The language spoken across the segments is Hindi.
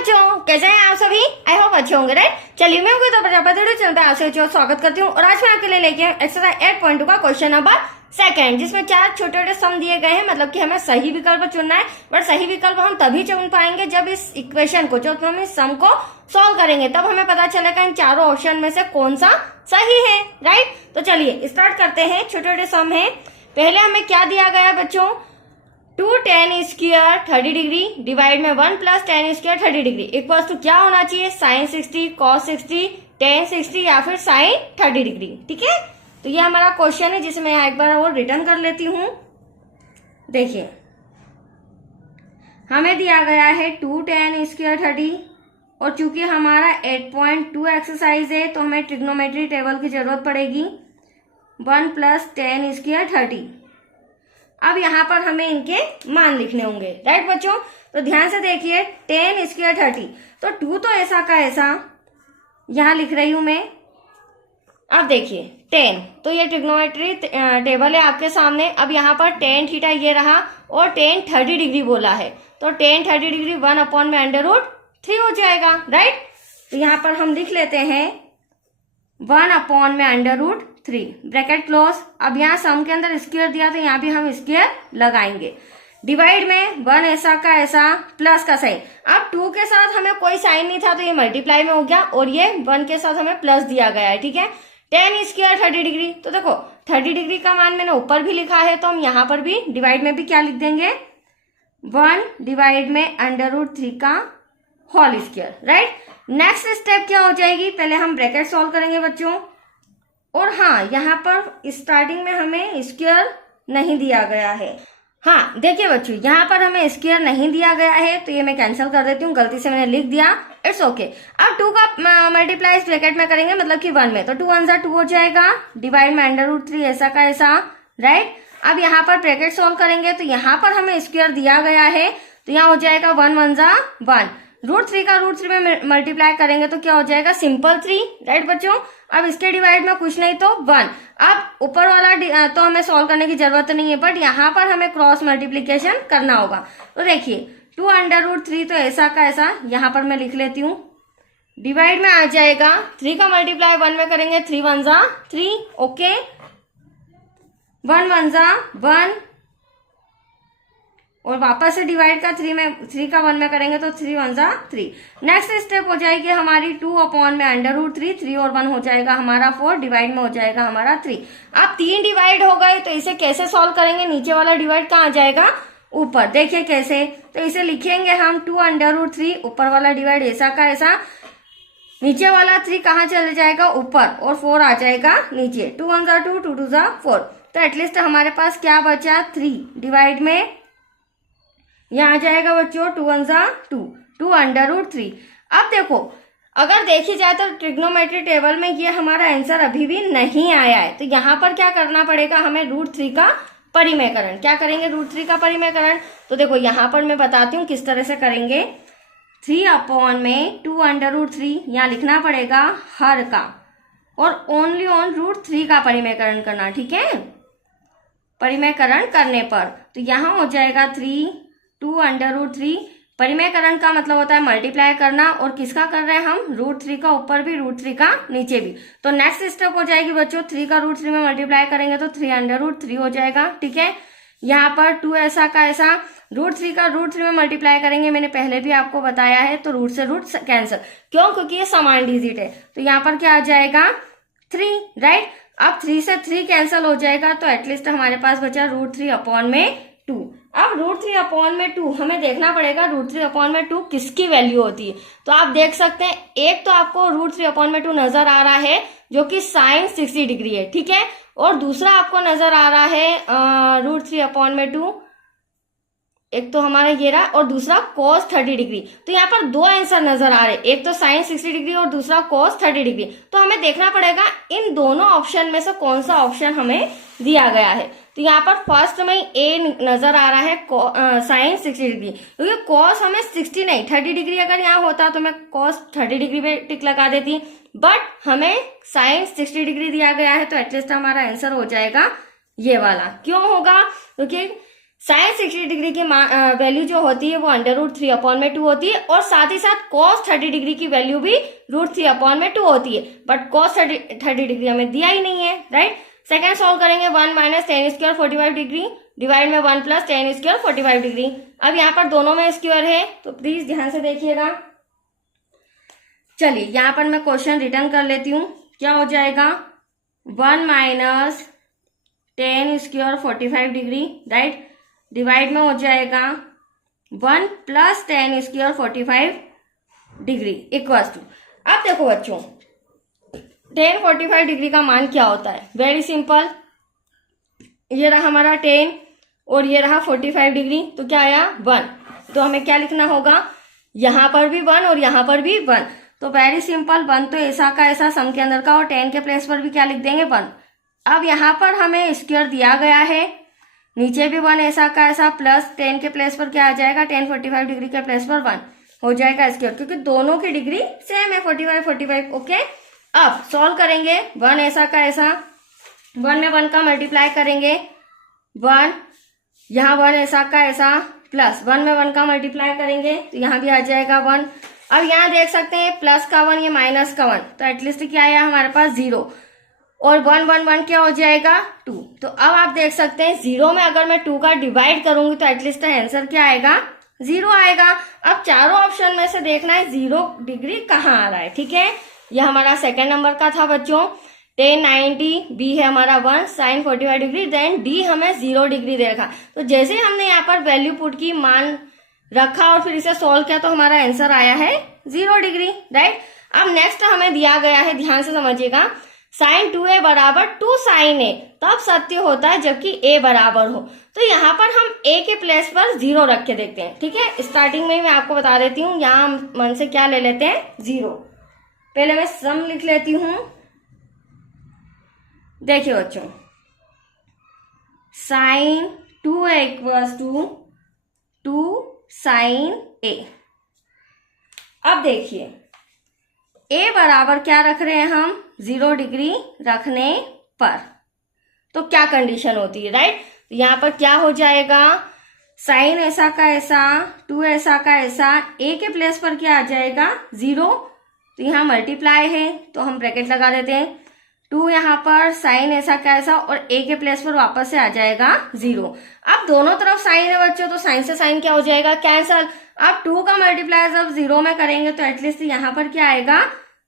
बच्चों, कैसे हैं आप सभी? आई होप अच्छे होंगे, राइट। चलिए मैं तो प्रजापति चलता है आपसे स्वागत करती हूँ और आज मैं आपके लिए लेके एक्सरसाइज 8.2 का क्वेश्चन नंबर सेकंड, जिसमें 4 छोटे छोटे सम दिए गए हैं। मतलब कि हमें सही विकल्प चुनना है, बट सही विकल्प हम तभी चुन पाएंगे जब इस इक्वेशन को, जो हम इस सम को सॉल्व करेंगे, तब हमें पता चलेगा इन चारों ऑप्शन में से कौन सा सही है, राइट। तो चलिए स्टार्ट करते हैं। छोटे छोटे सम है। पहले हमें क्या दिया गया बच्चों? 2 tan स्क्वायर 30 डिग्री डिवाइड में 1 plus tan square 30 degree equals to क्या होना चाहिए? sin 60, cos 60, tan 60 या फिर sin 30 डिग्री। ठीक है, तो ये हमारा क्वेश्चन है, जिसे मैं एक बार और रिटर्न कर लेती हूं। देखिए, हमें दिया गया है 2 tan स्क्वायर 30 और चूंकि हमारा 8.2 एक्सरसाइज है तो हमें ट्रिग्नोमेट्री टेबल की जरूरत पड़ेगी। 1 प्लस tan स्क्वायर 30। अब यहाँ पर हमें इनके मान लिखने होंगे, राइट बच्चों। तो ध्यान से देखिए, tan स्क्वायर 30, तो 2 तो ऐसा का ऐसा यहाँ लिख रही हूं मैं। अब देखिए tan, तो ये ट्रिग्नोमेट्री टेबल है आपके सामने। अब यहाँ पर tan थीटा ये रहा और tan 30 डिग्री बोला है, तो tan 30 डिग्री 1/√3 हो जाएगा, राइट। तो यहाँ पर हम लिख लेते हैं 1/√3 ब्रैकेट क्लोज। अब यहाँ सम के अंदर स्क्वायर दिया तो यहाँ भी हम स्क्वायर लगाएंगे। डिवाइड में 1 ऐसा का ऐसा प्लस का साइन। अब 2 के साथ हमें कोई साइन नहीं था तो ये मल्टीप्लाई में हो गया और ये 1 के साथ हमें प्लस दिया गया है। ठीक है, tan स्क्वायर 30 डिग्री, तो देखो 30 डिग्री का मान मैंने ऊपर भी लिखा है, तो हम यहाँ पर भी डिवाइड में भी क्या लिख देंगे? 1 डिवाइड में √3 का whole square, right. Next step क्या हो जाएगी? पहले हम ब्रैकेट सॉल्व करेंगे बच्चों। और हाँ, यहाँ पर स्टार्टिंग में हमें स्क्वायर नहीं दिया गया है। हाँ देखिए बच्चों, यहाँ पर हमें स्क्वायर नहीं दिया गया है, तो ये मैं कैंसिल कर देती हूँ, गलती से मैंने लिख दिया, इट्स ओके। अब 2 का मल्टीप्लाई इस ब्रैकेट में करेंगे, मतलब कि 1 में, तो 2 1 जा 2 हो जाएगा, डिवाइड में √3 ऐसा का ऐसा, राइट। अब यहाँ पर ब्रैकेट सॉल्व करेंगे तो यहाँ पर हमें स्क्वायर दिया गया है, तो यहाँ हो जाएगा 1 1 जा 1, √3 का √3 में मल्टीप्लाई करेंगे तो क्या हो जाएगा? सिंपल 3, राइट बच्चों। अब इसके डिवाइड में कुछ नहीं तो 1। अब ऊपर वाला तो हमें सॉल्व करने की जरूरत नहीं है, बट यहाँ पर हमें क्रॉस मल्टीप्लीकेशन करना होगा। तो देखिए 2/√3 तो ऐसा का ऐसा यहाँ पर मैं लिख लेती हूँ, डिवाइड में आ जाएगा 3 का मल्टीप्लाई 1 में करेंगे, 3 1 जा 3, ओके, 1 1 जा 1 और वापस से डिवाइड का 3 का 1 में करेंगे तो 3 1 जा 3। नेक्स्ट स्टेप हो जाएगी हमारी 2/√3, 3 और 1 हो जाएगा हमारा 4, डिवाइड में हो जाएगा हमारा 3। अब 3 डिवाइड हो गए तो इसे कैसे सॉल्व करेंगे? नीचे वाला डिवाइड कहाँ आ जाएगा? ऊपर। देखिए कैसे, तो इसे लिखेंगे हम 2/√3, ऊपर वाला डिवाइड ऐसा का ऐसा, नीचे वाला 3 कहाँ चले जाएगा? ऊपर, और 4 आ जाएगा नीचे। 2 1 जा 2, 2 2 जा 4, तो एटलीस्ट हमारे पास क्या बचा? 3 डिवाइड में यहाँ आ जाएगा बच्चों 2 1 जा 2, 2/√3। अब देखो, अगर देखी जाए तो ट्रिग्नोमेट्री टेबल में ये हमारा आंसर अभी भी नहीं आया है, तो यहाँ पर क्या करना पड़ेगा हमें? √3 का परिमेयकरण। क्या करेंगे? √3 का परिमेयकरण। तो देखो यहाँ पर मैं बताती हूँ किस तरह से करेंगे। 3/2/√3 यहाँ लिखना पड़ेगा हर का, और ओनली ऑन √3 का परिमेयकरण करना, ठीक है। परिमेयकरण करने पर तो यहाँ हो जाएगा 2/√3। परिमेयकरण का मतलब होता है मल्टीप्लाई करना, और किसका कर रहे हैं हम? √3 का ऊपर भी, √3 का नीचे भी। तो नेक्स्ट स्टेप हो जाएगी बच्चों, 3 का √3 में मल्टीप्लाई करेंगे तो 3/√3 हो जाएगा, ठीक है। यहाँ पर 2 ऐसा का ऐसा, √3 का √3 में मल्टीप्लाई करेंगे, मैंने पहले भी आपको बताया है, तो रूट से रूट कैंसिल, क्यों? क्योंकि ये समान डिजिट है। तो यहाँ पर क्या आ जाएगा? 3, राइट। अब 3 से 3 कैंसिल हो जाएगा, तो एटलीस्ट हमारे पास बचा √3/2। अब √3/2 हमें देखना पड़ेगा √3/2 किसकी वैल्यू होती है। तो आप देख सकते हैं, एक तो आपको √3/2 नजर आ रहा है जो कि sin 60 डिग्री है, ठीक है, और दूसरा आपको नजर आ रहा है √3/2, एक तो हमारा ये रहा और दूसरा cos 30 डिग्री। तो यहाँ पर 2 आंसर नजर आ रहे हैं, एक तो sin 60 डिग्री और दूसरा cos 30 डिग्री। तो हमें देखना पड़ेगा इन दोनों ऑप्शन में से कौन सा ऑप्शन हमें दिया गया है। तो यहाँ पर फर्स्ट में ए नजर आ रहा है sin 60 डिग्री, क्योंकि cos हमें 60 नहीं 30 डिग्री अगर यहाँ होता तो मैं cos 30 डिग्री पे टिक लगा देती, बट हमें sin 60 डिग्री दिया गया है, तो एटलीस्ट हमारा आंसर हो जाएगा ये वाला। क्यों होगा? क्योंकि साइन 60 डिग्री की वैल्यू जो होती है वो √3/2 होती है, और साथ ही साथ cos 30 डिग्री की वैल्यू भी √3/2 होती है, बट cos 30 डिग्री हमें दिया ही नहीं है, राइट। सेकंड सॉल्व करेंगे 1 - tan² 45 डिग्री डिवाइड में 1 + tan² 45 डिग्री। अब यहाँ पर दोनों में स्क्वायर है तो प्लीज ध्यान से देखिएगा। चलिए यहाँ पर मैं क्वेश्चन रिटर्न कर लेती हूँ। क्या हो जाएगा 1 - tan² 45 डिग्री, राइट, डिवाइड में हो जाएगा 1 + tan² 45 डिग्री इक्वल्स टू। अब देखो बच्चों tan 45 डिग्री का मान क्या होता है, वेरी सिंपल, ये रहा हमारा tan और ये रहा 45 डिग्री, तो क्या आया 1, तो हमें क्या लिखना होगा, यहां पर भी 1 और यहां पर भी 1, तो वेरी सिंपल 1 तो ऐसा का ऐसा सम के अंदर का, और tan के प्लेस पर भी क्या लिख देंगे 1। अब यहाँ पर हमें स्क्वायर दिया गया है, नीचे भी 1 ऐसा का ऐसा, प्लस tan के प्लेस पर क्या आ जाएगा, tan 45 डिग्री के प्लेस पर 1 हो जाएगा स्क्वायर, क्योंकि दोनों की डिग्री सेम है 45 ओके। अब सॉल्व करेंगे 1 ऐसा का ऐसा, 1 में 1 का मल्टीप्लाई करेंगे 1, यहाँ 1 ऐसा का ऐसा, प्लस 1 में 1 का मल्टीप्लाई करेंगे तो यहाँ भी आ जाएगा 1। अब यहाँ देख सकते हैं प्लस का 1 ये माइनस का 1, तो एटलीस्ट क्या आया हमारे पास 0, और 1 1 1 क्या हो जाएगा 2। तो अब आप देख सकते हैं 0 में अगर मैं 2 का डिवाइड करूंगी तो एटलीस्ट आंसर क्या आएगा 0 आएगा। अब चारों ऑप्शन में से देखना है 0 डिग्री कहाँ आ रहा है, ठीक है। यह हमारा सेकंड नंबर का था बच्चों, tan 90, बी है हमारा 1, sin 45 डिग्री, देन डी हमें 0 डिग्री दे रखा। तो जैसे हमने यहाँ पर वैल्यू पुट की, मान रखा और फिर इसे सॉल्व किया, तो हमारा आंसर आया है 0 डिग्री, राइट। अब नेक्स्ट हमें दिया गया है, ध्यान से समझिएगा, sin 2a = 2 sin a तब सत्य होता है जबकि a बराबर हो। तो यहाँ पर हम a के प्लेस पर 0 रख के देखते हैं, ठीक है। स्टार्टिंग में ही मैं आपको बता देती हूँ, यहाँ हम मन से क्या ले लेते हैं 0। पहले मैं सम लिख लेती हूँ, देखिए बच्चों, sin 2a = 2 sin a। अब देखिए a बराबर क्या रख रहे हैं हम 0 डिग्री रखने पर, तो क्या कंडीशन होती है, राइट। तो यहाँ पर क्या हो जाएगा, साइन ऐसा का ऐसा, 2 ऐसा का ऐसा, a के प्लेस पर क्या आ जाएगा 0, तो यहाँ मल्टीप्लाई है तो हम ब्रैकेट लगा देते हैं, 2 यहाँ पर साइन ऐसा का ऐसा, और a के प्लेस पर वापस से आ जाएगा 0। अब दोनों तरफ साइन है बच्चों, तो साइन से साइन क्या हो जाएगा कैंसल। अब 2 का मल्टीप्लाई जब 0 में करेंगे तो एटलीस्ट यहाँ पर क्या आएगा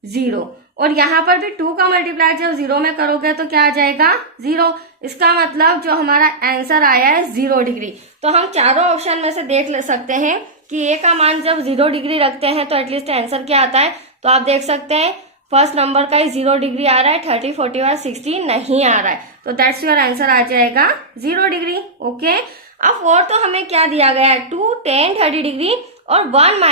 0, और यहाँ पर भी 2 का मल्टीप्लाई जब 0 में करोगे तो क्या आ जाएगा 0। इसका मतलब जो हमारा आंसर आया है 0 डिग्री। तो हम चारों ऑप्शन में से देख ले सकते हैं कि a का मान जब 0 डिग्री रखते हैं तो एटलीस्ट आंसर क्या आता है। तो आप देख सकते हैं फर्स्ट नंबर का ही 0 डिग्री आ रहा है, 30 45 60 नहीं आ रहा है, तो दैट्स योर आंसर आ जाएगा 0 डिग्री, ओके। अब और तो हमें क्या दिया गया है 2 tan 30 डिग्री और 1 -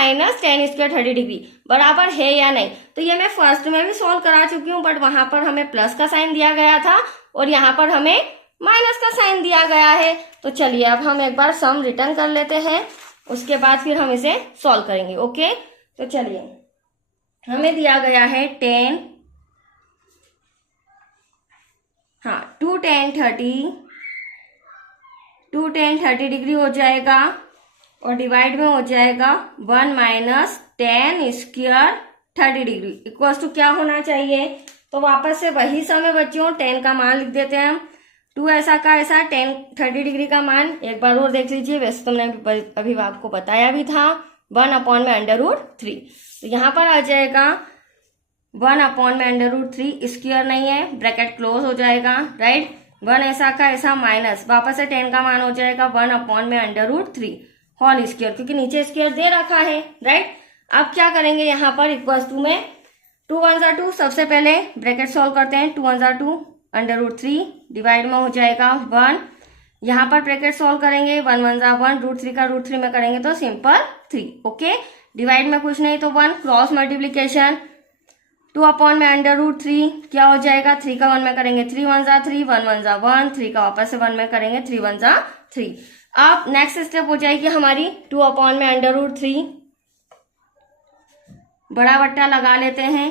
tan² 30 डिग्री बराबर है या नहीं। तो ये मैं फर्स्ट में भी सॉल्व करा चुकी हूँ, बट वहां पर हमें प्लस का साइन दिया गया था और यहाँ पर हमें माइनस का साइन दिया गया है। तो चलिए अब हम एक बार सम रिटर्न कर लेते हैं, उसके बाद फिर हम इसे सॉल्व करेंगे, ओके। तो चलिए हमें दिया गया है 2 tan 30 डिग्री हो जाएगा और डिवाइड में हो जाएगा 1 - tan² 30 डिग्री इक्वल्स टू क्या होना चाहिए। तो वापस से वही सम है बच्चों, tan का मान लिख देते हैं हम, 2 ऐसा का ऐसा, tan 30 डिग्री का मान एक बार और देख लीजिए, वैसे तो मैंने अभी आपको बताया भी था, 1/√3। तो यहाँ पर आ जाएगा 1/√3, स्क्वायर नहीं है, ब्रैकेट क्लोज हो जाएगा, राइट। 1 ऐसा का ऐसा माइनस वापस से tan का मान हो जाएगा 1/√3 होल स्क्वायर, क्योंकि नीचे स्क्वायर दे रखा है, राइट। अब क्या करेंगे यहाँ पर इक्वल्स टू में 2 1 2, सबसे पहले ब्रैकेट सॉल्व करते हैं, 2 1 2 √3 डिवाइड में हो जाएगा 1, यहाँ पर ब्रैकेट सॉल्व करेंगे 1 1 1, √3 का √3 में करेंगे तो सिंपल 3, ओके। डिवाइड में कुछ नहीं तो 1, क्रॉस मल्टीप्लीकेशन 2/√3 क्या हो जाएगा, 3 का 1 में करेंगे 3 1 3, 1 1 1, 3 का वापस से 1 में करेंगे 3 1 3। अब नेक्स्ट स्टेप हो जाएगी हमारी 2/√3, बड़ा बट्टा लगा लेते हैं,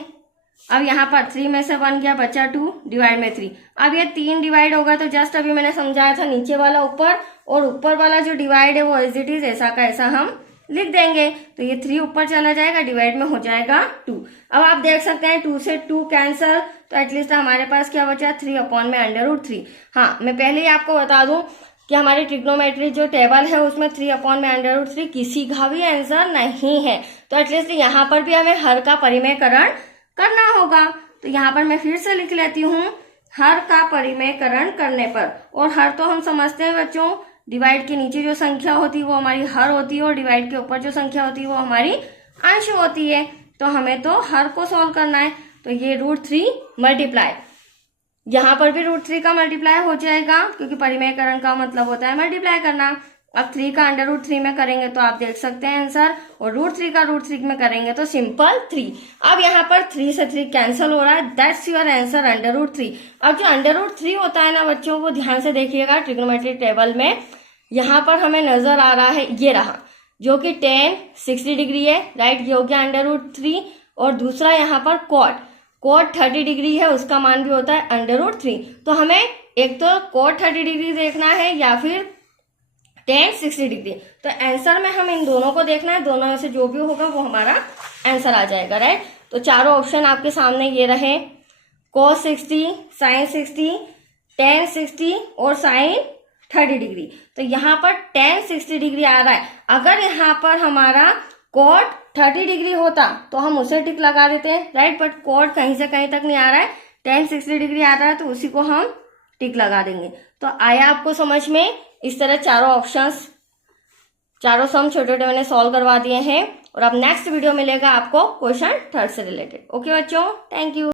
अब यहाँ पर 3 में से 1 गया, बचा 2, डिवाइड में 3। अब ये 3 डिवाइड होगा तो जस्ट अभी मैंने समझाया था नीचे वाला ऊपर, और ऊपर वाला जो डिवाइड है वो एज इट इज ऐसा का ऐसा हम लिख देंगे। तो ये 3 ऊपर चला जाएगा, डिवाइड में हो जाएगा 2। अब आप देख सकते हैं 2 से 2 कैंसल, तो एटलीस्ट हमारे पास क्या बचा, 3/√3। हाँ, मैं पहले ही आपको बता दूं कि हमारी ट्रिग्नोमेट्री जो टेबल है उसमें 3/√3 किसी का भी आंसर नहीं है। तो एटलीस्ट यहाँ पर भी हमें हर का परिमेयकरण करना होगा। तो यहाँ पर मैं फिर से लिख लेती हूँ, हर का परिमेयकरण करने पर, और हर तो हम समझते हैं बच्चों, डिवाइड के नीचे जो संख्या होती है वो हमारी हर होती है, और डिवाइड के ऊपर जो संख्या होती है वो हमारी अंश होती है। तो हमें तो हर को सॉल्व करना है। तो ये √3 मल्टीप्लाई, यहाँ पर भी √3 का मल्टीप्लाई हो जाएगा, क्योंकि परिमेयकरण का मतलब होता है मल्टीप्लाई करना। अब 3 का √3 में करेंगे तो आप देख सकते हैं आंसर, और √3 का √3 में करेंगे तो सिंपल 3। अब यहाँ पर 3 से 3 कैंसिल हो रहा है, दैट्स योर आंसर √3। अब जो √3 होता है ना बच्चों, वो ध्यान से देखिएगा ट्रिग्नोमेट्रिक टेबल में, यहाँ पर हमें नजर आ रहा है, ये रहा, जो कि tan 60 डिग्री है, राइट, ये हो गया √3। और दूसरा यहाँ पर cot 30 डिग्री है, उसका मान भी होता है √3। तो हमें एक तो cot 30 डिग्री देखना है या फिर tan 60 डिग्री। तो आंसर में हम इन दोनों को देखना है, दोनों में से जो भी होगा वो हमारा आंसर आ जाएगा, राइट। तो चारों ऑप्शन आपके सामने ये रहे, cos 60, sin 60, tan 60 और sin 30 डिग्री। तो यहाँ पर tan 60 डिग्री आ रहा है। अगर यहाँ पर हमारा cot 30 डिग्री होता तो हम उसे टिक लगा देते हैं, राइट, बट cot कहीं से कहीं तक नहीं आ रहा है, tan 60 डिग्री आ रहा है, तो उसी को हम टिक लगा देंगे। तो आया आपको समझ में? इस तरह चारों ऑप्शंस, चारों सम छोटे छोटे मैंने सॉल्व करवा दिए हैं। और अब नेक्स्ट वीडियो मिलेगा आपको क्वेश्चन 3 से रिलेटेड। ओके बच्चों, थैंक यू।